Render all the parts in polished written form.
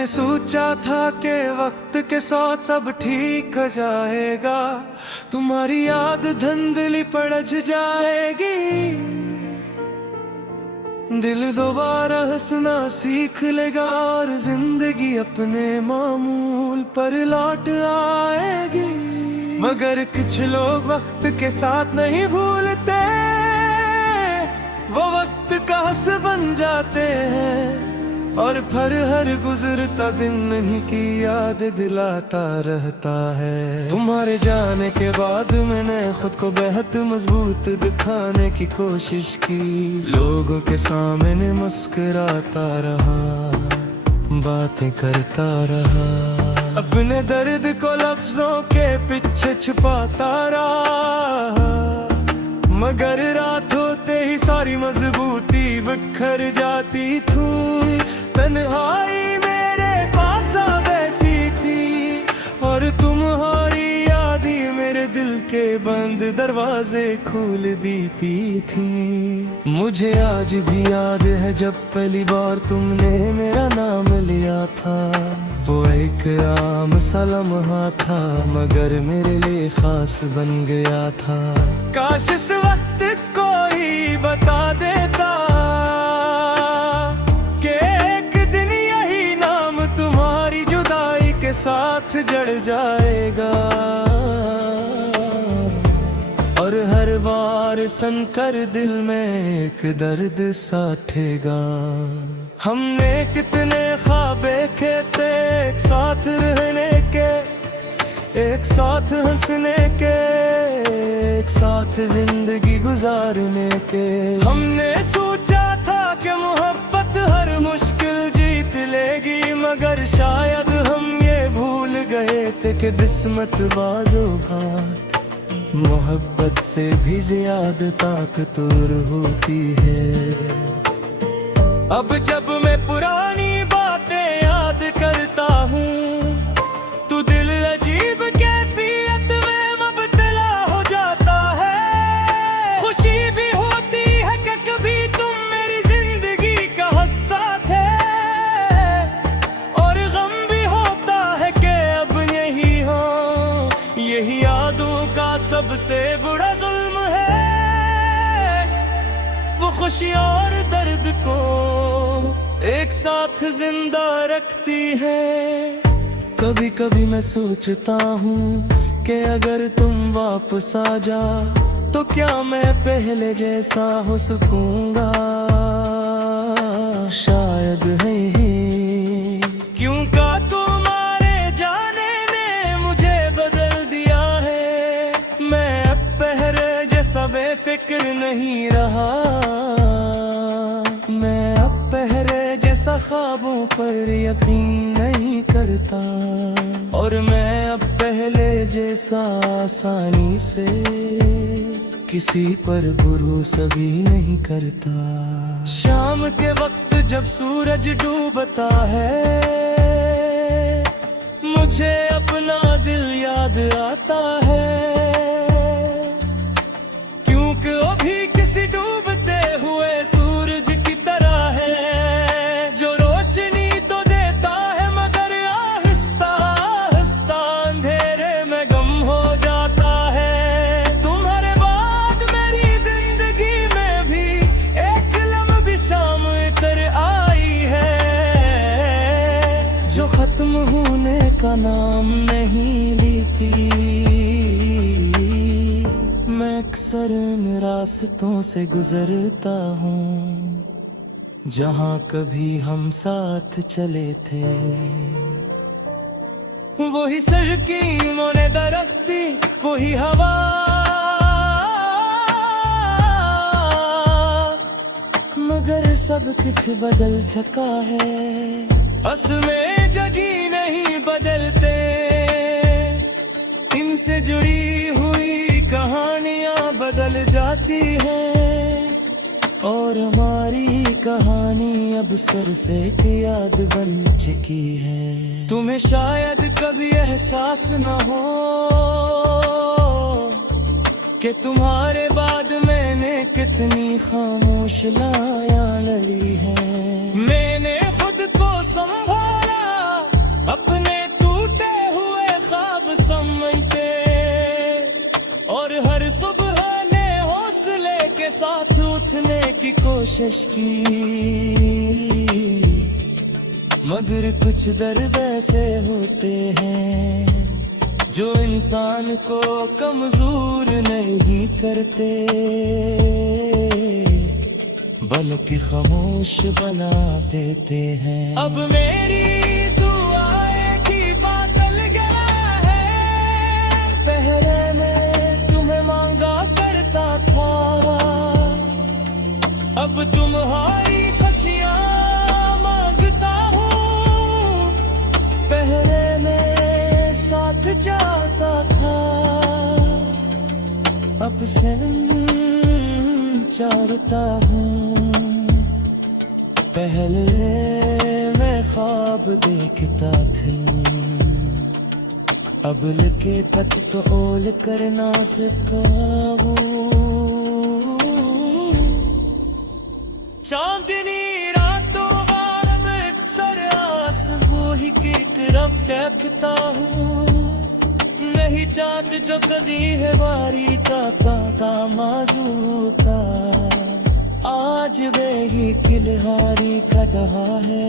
मैंने सोचा था कि वक्त के साथ सब ठीक हो जाएगा, तुम्हारी याद धुंधली पड़ जाएगी, दिल दोबारा हंसना सीख लेगा और जिंदगी अपने मामूल पर लौट आएगी। मगर कुछ लोग वक्त के साथ नहीं भूलते, वो वक्त का हंस बन जाते हैं और फिर हर गुजरता दिन नहीं की याद दिलाता रहता है। तुम्हारे जाने के बाद मैंने खुद को बेहद मजबूत दिखाने की कोशिश की, लोगों के सामने मुस्कुराता रहा, बातें करता रहा, अपने दर्द को लफ्जों के पीछे छुपाता रहा। मगर रात होते ही सारी मजबूती बिखर जाती थी, तन्हाई मेरे पास आ बैठी थी और तुम्हारी याद ही मेरे दिल के बंद दरवाजे खोल देती थी। मुझे आज भी याद है जब पहली बार तुमने मेरा नाम लिया था, वो एक आम सा लम्हा था मगर मेरे लिए खास बन गया था। काश इस वक्त कोई बता देता कि एक दिन यही नाम तुम्हारी जुदाई के साथ जड़ जाएगा और हर बार सनकर दिल में एक दर्द सा ठेगा। हमने कितने ख्वाब देखे थे एक साथ रहने के, एक साथ हंसने के, एक साथ जिंदगी गुजारने के। हमने सोचा था कि मोहब्बत हर मुश्किल जीत लेगी, मगर शायद हम ये भूल गए थे कि किस्मत बाज़ो बात मोहब्बत से भी ज्यादा ताकतवर होती है। अब जब मैं पुरानी बातें याद करता हूँ तो दिल अजीब कैफियत में मुबतला हो जाता है। खुशी भी होती है कि कभी तुम मेरी जिंदगी का हिस्सा थे और गम भी होता है कि अब यही हो, यही यादों का सबसे बड़ा जुल्म है। वो खुशी और दर्द को एक साथ जिंदा रखती है। कभी कभी मैं सोचता हूँ कि अगर तुम वापस आ जा तो क्या मैं पहले जैसा हो सकूंगा। शायद है क्यों का तुम्हारे जाने ने मुझे बदल दिया है, मैं अब पहले जैसा बेफिक्र नहीं रहा, मैं अब पहले जैसा ख्वाबों पर यकीन नहीं करता और मैं अब पहले जैसा आसानी से किसी पर भरोसा भी नहीं करता। शाम के वक्त जब सूरज डूबता है मुझे अपना दिल याद आता है, क्योंकि वो भी किसी डूबते हुए सूरज की तरह है, जो रोशनी तो देता है मगर आहिस्ता आहिस्ता अंधेरे में गम हो जाता है। तुम्हारे बाद मेरी जिंदगी में भी एक लम्बी शाम इतर आई है, जो खत्म होने का नाम नहीं लेती। मैं अक्सर इन रास्तों से गुजरता हूँ जहाँ कभी हम साथ चले थे, वही सड़की मोने दरख्ती वही हवा, मगर सब कुछ बदल चुका है। असमें जगी नहीं बदलते, इनसे जुड़ी हुई कहानियां बदल जाती हैं और हमारी कहानी अब सिर्फ एक याद बन चुकी है। तुम्हें शायद कभी एहसास न हो कि तुम्हारे बाद मैंने कितनी खामोश लाया लड़ी है। मैंने खुद को संभाला और हर सुबह ने हौसले के साथ उठने की कोशिश की, मगर कुछ दर्द ऐसे होते हैं जो इंसान को कमजोर नहीं करते, बल्कि खामोश बना देते हैं। अब मेरी दुआएं की बादल गिरा है, पहले मैं तुम्हें मांगा करता था, अब तुम्हारी खुशियां मांगता हूँ, पहले मैं साथ जाता था, अब संचारता हूँ, पहले मैं ख्वाब देखता था, अब लिखे खत तो ओल करना सीखा हूँ। चांदनी रातों में अक्सर आंसू ही की तरफ देखता हूँ, नहीं चांद जो कदी है बारी का माजू का, आज वे ही किलहारी का रहा है,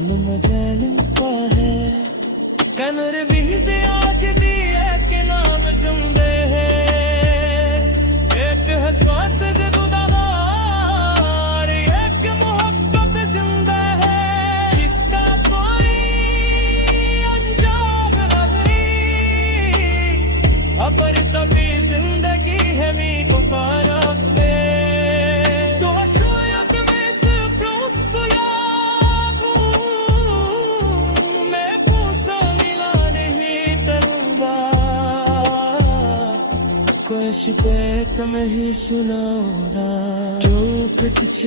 मजल का है कनर भी दे आज दिए के नाम जुम्बे है, एक है श्वास दुदार, एक मोहब्बत जिंदा है, जिसका कोई अंजाम नहीं, अपर तभी जिंदगी है मीठो शिकायत में ही सुनाऊंगा, जो कुछ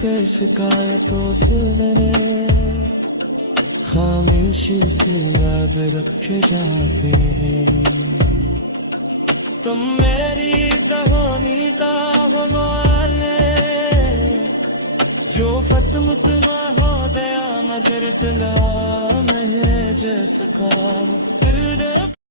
कैसे गाया तो सुने, खामोशी से याद रखे जाते हैं, तुम मेरी कहानी का वाले, जो खत्म तुम हो गया मगर तला में जैसा